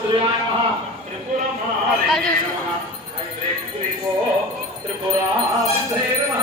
త్రియాయ నమః త్రిపురమాలయ నమః త్రిపురికో త్రిపురాంధ్రే నమః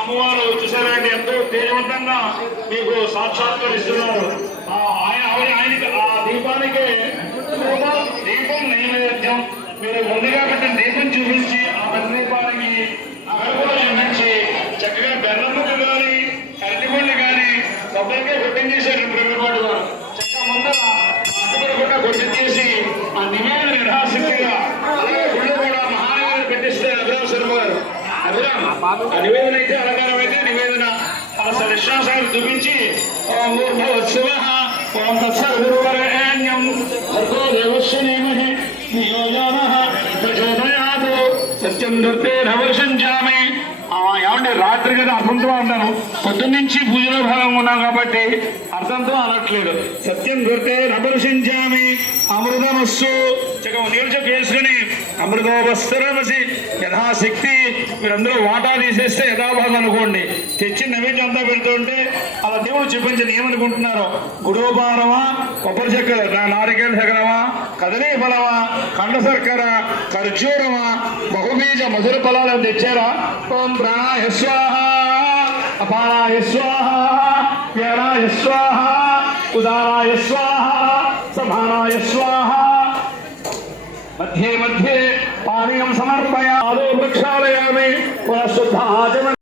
అమ్మవారు చూసారంటే ఎంతో తేజవంతంగా మీకు సాక్షాత్కరిస్తున్నారు ఆయన ఆవిడ ఆయనకి ఆ దీపానికి దీపం నైవేద్యం మీరు ముందుగా పెట్టిన దీపం చూపించి ఆ పెద్ద దీపానికి చూపించి చక్కగా బెల్లం కానీ అరటిపళ్ళు కానీ కొబ్బరికాయ కొట్టించేశారు ప్రభుత్వాడు చక్కగా ముందర అటుపడి కూడా కొట్టించేసి ఆ నివేదన నివేదన అయితే అలంకారం అయితే నివేదన. విశ్వాసాలు చూపించి ఓం భూర్భువస్సువ ఓం భర్గో దేవస్య నేమహి ప్రచోదయాత్ సత్యం దుర్తే నవర్షించామి ఏమంటే రాత్రి కదా అర్థంతో అంటాను. పొద్దున్నుంచి పూజలో భాగం ఉన్నాం కాబట్టి అర్థంతో అనట్లేదు. సత్యం దొరితే నవర్షించామి అమృతమస్సు చక్కగా నీళ్ళు చెప్పు వేసుకుని అమృతోపస్తరమసి యథాశక్తి మీరందరూ వాటా తీసేస్తే యథాభాగం అనుకోండి. తెచ్చి నైవేద్యం అంతా పెడుతుంటే అలా దేవుడు చూపించండి ఏమనుకుంటున్నారో? గుడోపారమా కొబ్బరి చెక్క నా- శకరమా కదలే ఫలమా? కండ శర్కర ఖర్జూరమా? బహుబీజ మధుర ఫలాలు తెచ్చారా? ఓం ప్రాణాయ స్వాహ అపానాయ స్వాహ వ్యానాయ స్వాహ ఉదారాయ స్వాహ సమానాయ స్వాహ मध्ये मध्ये पानीयं समर्पयामि वृक्षालयामि पुनः शुद्धाचमन